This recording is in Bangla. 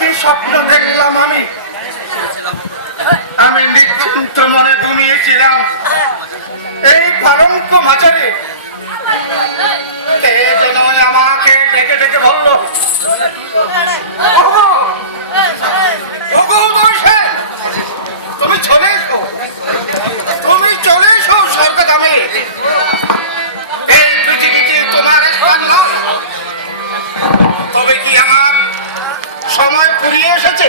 একটি স্বপ্ন দেখলাম আমি? আমি নিশ্চিন্ত মনে ঘুমিয়েছিলাম। এই পালঙ্ক মাঝারে। আমাকে ডেকে ডেকে বলল আমায় পুড়িয়ে এসেছে?